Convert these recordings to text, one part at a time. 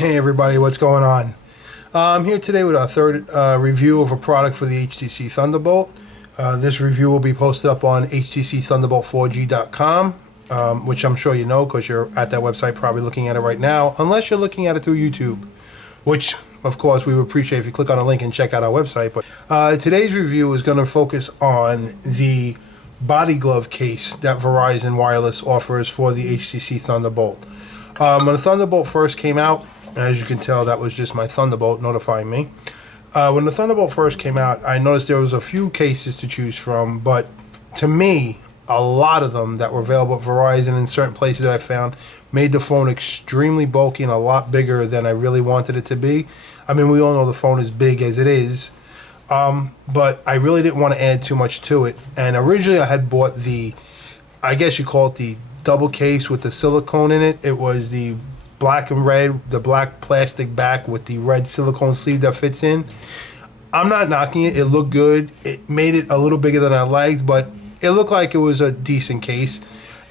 Hey everybody, what's going on? I'm here today with our third review of a product for the HTC Thunderbolt. This review will be posted up on htcthunderbolt4g.com, which I'm sure you know because you're at that website probably looking at it right now, unless you're looking at it through YouTube, which of course we would appreciate if you click on a link and check out our website. But today's review is going to focus on the body glove case that Verizon Wireless offers for the HTC Thunderbolt. When the Thunderbolt first came out, as you can tell, that was just my Thunderbolt notifying me. When the Thunderbolt first came out, I noticed there was a few cases to choose from, but to me, a lot of them that were available at Verizon in certain places that I found made the phone extremely bulky and a lot bigger than I really wanted it to be. I mean, we all know the phone is big as it is, but I really didn't want to add too much to it. And originally I had bought the, I guess you call it the double case with the silicone in it. It was the black and red, the black plastic back with the red silicone sleeve that fits in. I'm not knocking it. It looked good. It made it a little bigger than I liked, but it looked like it was a decent case.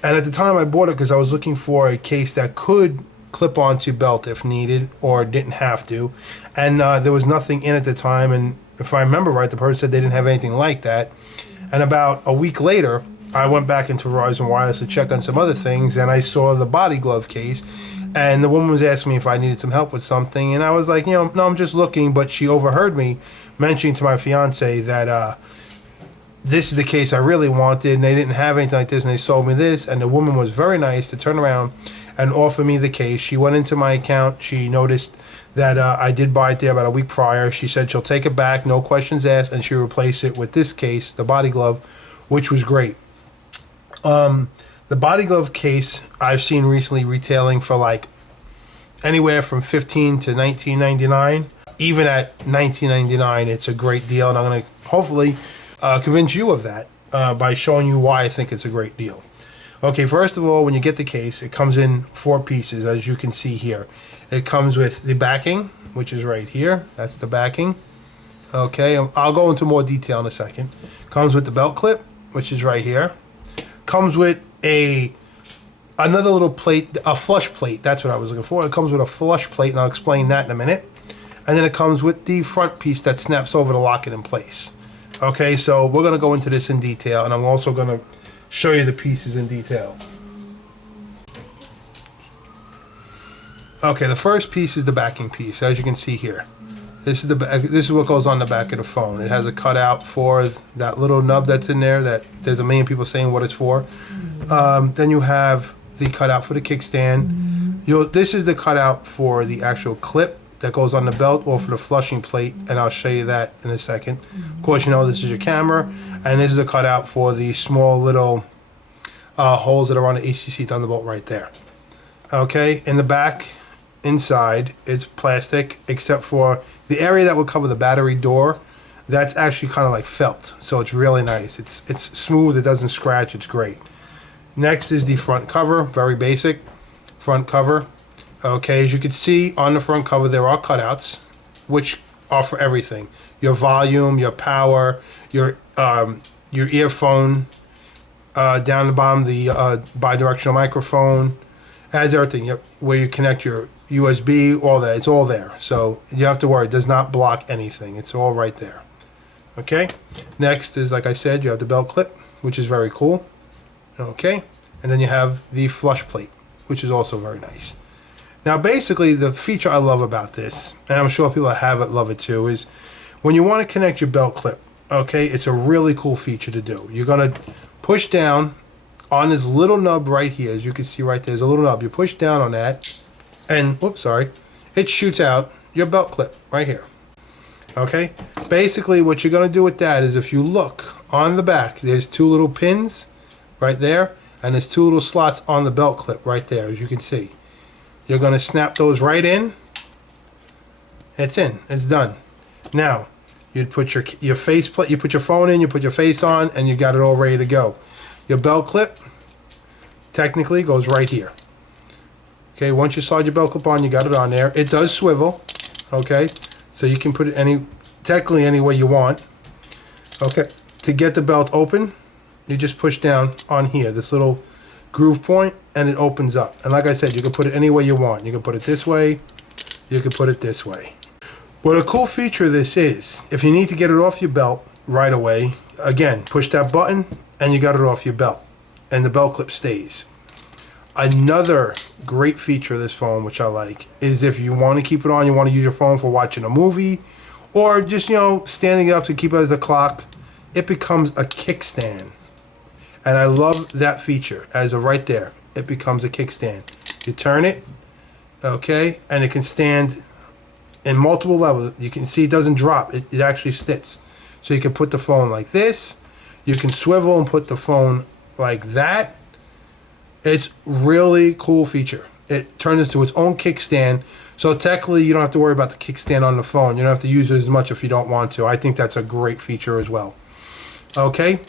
And at the time I bought it because I was looking for a case that could clip onto belt if needed or didn't have to. And there was nothing in at the time. And if I remember right, the person said they didn't have anything like that. And about a week later, I went back into Verizon Wireless to check on some other things, and I saw the body glove case. And the woman was asking me if I needed some help with something, and I was like, no, I'm just looking. But she overheard me mentioning to my fiance that this is the case I really wanted, and they didn't have anything like this, and they sold me this. And the woman was very nice to turn around and offer me the case. She went into my account. She noticed that I did buy it there about a week prior. She said she'll take it back, no questions asked, and she'll replace it with this case, the body glove, which was great. The body glove case I've seen recently retailing for like anywhere from $15 to $19.99. Even at $19.99, it's a great deal, and I'm going to hopefully convince you of that by showing you why I think it's a great deal. Okay, first of all, when you get the case, it comes in 4 pieces, as you can see here. It comes with the backing, which is right here. That's the backing. Okay, I'll go into more detail in a second. Comes with the belt clip, which is right here. Comes with another little plate, a flush plate. That's what I was looking for. It comes with a flush plate, and I'll explain that in a minute. And then it comes with the front piece that snaps over to lock it in place. Okay, so we're going to go into this in detail, and I'm also going to show you the pieces in detail. Okay, the first piece is the backing piece, as you can see here. This is this is what goes on the back of the phone. It has a cutout for that little nub that's in there that there's a million people saying what it's for. Then you have the cutout for the kickstand. This is the cutout for the actual clip that goes on the belt or for the flushing plate, and I'll show you that in a second. Of course, you know this is your camera, and this is a cutout for the small little holes that are on the HTC Thunderbolt right there. Okay, in the back, inside, it's plastic, except for the area that would cover the battery door. That's actually kind of like felt, so it's really nice. It's smooth, it doesn't scratch, it's great. Next is the front cover, very basic front cover. Okay, as you can see on the front cover, there are cutouts, which are for everything: your volume, your power, your earphone. Down the bottom, the bi-directional microphone. It has everything. Where you connect your USB, all that. It's all there. So you don't have to worry. It does not block anything. It's all right there. Okay. Next is, like I said, you have the belt clip, which is very cool. Okay. And then you have the flush plate, which is also very nice. Now, basically, the feature I love about this, and I'm sure people that have it love it too, is when you want to connect your belt clip, okay, it's a really cool feature to do. You're going to push down on this little nub right here. As you can see right there's a little nub. You push down on that, and, whoops, sorry, it shoots out your belt clip right here. Okay? Basically, what you're going to do with that is if you look on the back, there's 2 little pins right there, and there's 2 little slots on the belt clip right there, as you can see. You're going to snap those right in. It's in. It's done. Now, you'd put your face plate, you put your phone in, you put your face on, and you got it all ready to go. Your belt clip technically goes right here. Okay, once you slide your belt clip on, you got it on there. It does swivel. Okay, so you can put it technically any way you want. Okay, to get the belt open, you just push down on here, this little groove point, and it opens up. And like I said, you can put it any way you want. You can put it this way, you can put it this way. What a cool feature this is, if you need to get it off your belt right away, again, push that button and you got it off your belt and the belt clip stays. Another great feature of this phone, which I like, is if you want to keep it on, you want to use your phone for watching a movie or just, standing up to keep it as a clock, it becomes a kickstand. And I love that feature as of right there. It becomes a kickstand. You turn it, okay, and it can stand in multiple levels. You can see it doesn't drop. It actually sits. So you can put the phone like this. You can swivel and put the phone like that. It's really cool feature. It turns into its own kickstand. So technically you don't have to worry about the kickstand on the phone. You don't have to use it as much if you don't want to. I think that's a great feature as well. Okay.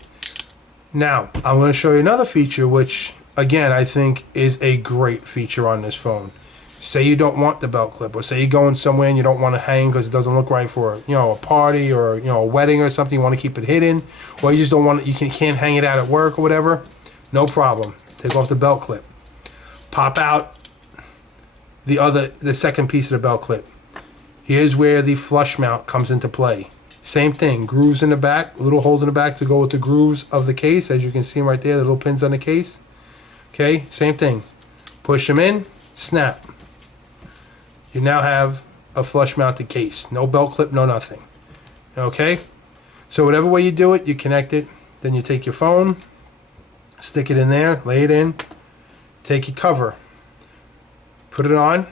Now, I'm going to show you another feature which, again, I think is a great feature on this phone. Say you don't want the belt clip, or say you're going somewhere and you don't want to hang because it doesn't look right for a party or a wedding or something. You want to keep it hidden, or you just don't want it. You can't hang it out at work or whatever. No problem. Take off the belt clip. Pop out the second piece of the belt clip. Here's where the flush mount comes into play. Same thing. Grooves in the back, little holes in the back to go with the grooves of the case, as you can see right there. The little pins on the case. Okay, same thing. Push them in. Snap. You now have a flush mounted case. No belt clip, no nothing. Okay? So whatever way you do it, you connect it. Then you take your phone, stick it in there, lay it in, take your cover, put it on.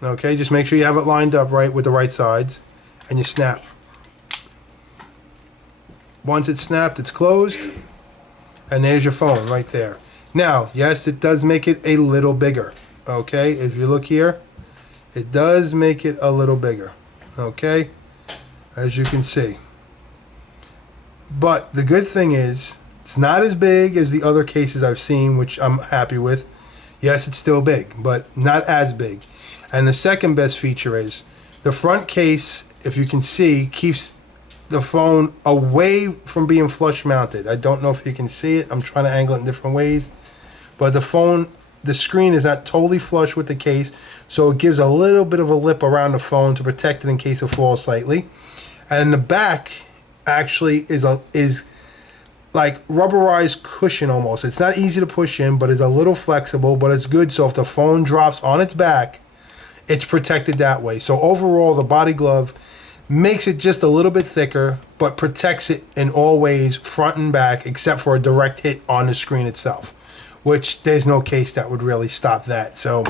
Okay? Just make sure you have it lined up right with the right sides, and you snap. Once it's snapped, it's closed, and there's your phone right there. Now, yes, it does make it a little bigger. Okay? If you look here, it does make it a little bigger, okay, as you can see. But the good thing is, it's not as big as the other cases I've seen, which I'm happy with. Yes, it's still big, but not as big. And the second best feature is, the front case, if you can see, keeps the phone away from being flush mounted. I don't know if you can see it. I'm trying to angle it in different ways. But the screen is not totally flush with the case, so it gives a little bit of a lip around the phone to protect it in case it falls slightly. And the back actually is like rubberized cushion almost. It's not easy to push in, but it's a little flexible, but it's good. So if the phone drops on its back, it's protected that way. So overall, the body glove makes it just a little bit thicker, but protects it in all ways, front and back, except for a direct hit on the screen itself, which there's no case that would really stop that. So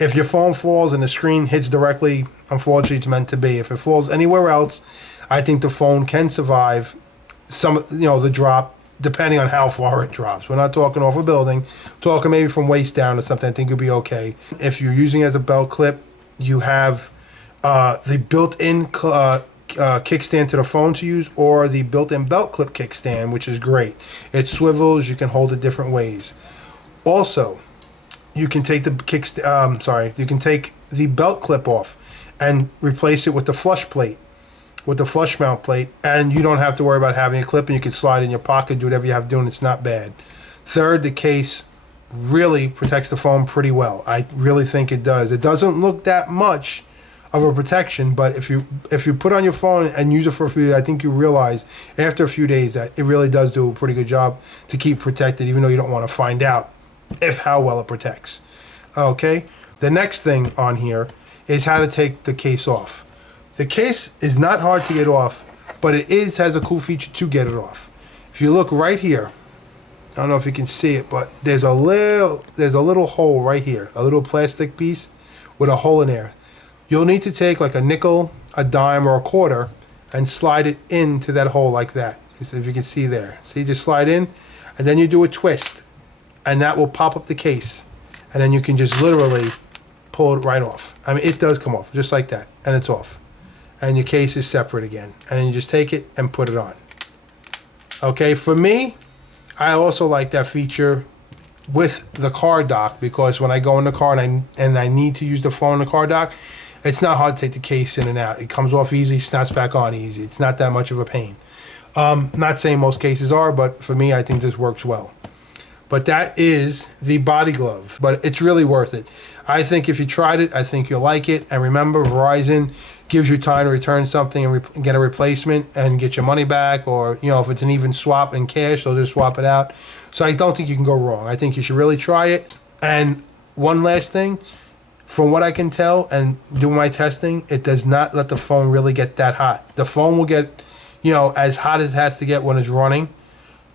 if your phone falls and the screen hits directly, unfortunately it's meant to be. If it falls anywhere else, I think the phone can survive the drop, depending on how far it drops. We're not talking off a building, talking maybe from waist down or something. I think it'll be okay. If you're using it as a belt clip, you have the built-in kickstand to the phone to use, or the built-in belt clip kickstand, which is great. It swivels. You can hold it different ways. Also, you can take you can take the belt clip off and replace it with the flush plate, with the flush mount plate, and you don't have to worry about having a clip, and you can slide in your pocket, do whatever you have to do, and it's not bad. Third, the case really protects the phone pretty well. I really think it does. It doesn't look that much of a protection, but if you put on your phone and use it for a few days, I think you realize after a few days that it really does do a pretty good job to keep protected, even though you don't want to find out how well it protects. Okay, the next thing on here is how to take the case off. The case is not hard to get off, but it has a cool feature to get it off. If you look right here, I don't know if you can see it, but there's a little hole right here, a little plastic piece with a hole in there. You'll need to take like a nickel, a dime, or a quarter and slide it into that hole like that. If you can see there. See, just slide in, and then you do a twist, and that will pop up the case. And then you can just literally pull it right off. I mean, it does come off, just like that, and it's off. And your case is separate again. And then you just take it and put it on. Okay, for me, I also like that feature with the car dock, because when I go in the car and I need to use the phone in the car dock, it's not hard to take the case in and out. It comes off easy, snaps back on easy. It's not that much of a pain. Not saying most cases are, but for me, I think this works well. But that is the body glove. But it's really worth it. I think if you tried it, I think you'll like it. And remember, Verizon gives you time to return something and get a replacement and get your money back. Or, you know, if it's an even swap in cash, they'll just swap it out. So I don't think you can go wrong. I think you should really try it. And one last thing, from what I can tell and do my testing, it does not let the phone really get that hot. The phone will get, you know, as hot as it has to get when it's running,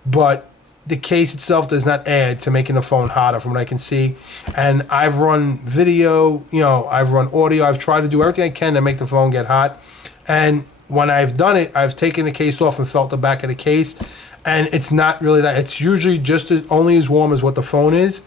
but the case itself does not add to making the phone hotter from what I can see. And I've run video, you know, I've run audio. I've tried to do everything I can to make the phone get hot. And when I've done it, I've taken the case off and felt the back of the case. And it's not really that. It's usually just only as warm as what the phone is.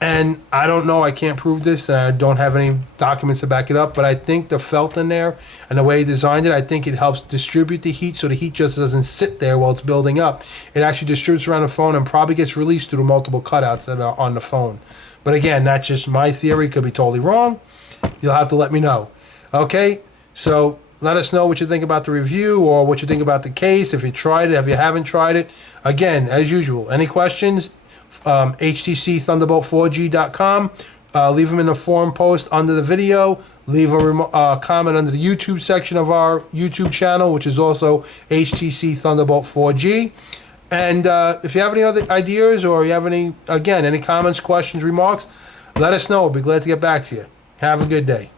And I don't know, I can't prove this, and I don't have any documents to back it up, but I think the felt in there and the way he designed it, I think it helps distribute the heat so the heat just doesn't sit there while it's building up. It actually distributes around the phone and probably gets released through the multiple cutouts that are on the phone. But again, that's just my theory, could be totally wrong. You'll have to let me know. Okay, so let us know what you think about the review or what you think about the case, if you tried it, if you haven't tried it. Again, as usual, any questions? HTCThunderbolt4G.com. Leave them in the forum post under the video. Leave a comment under the YouTube section of our YouTube channel, which is also HTC Thunderbolt 4G. And if you have any other ideas or you have any comments, questions, remarks, let us know. We'll be glad to get back to you. Have a good day.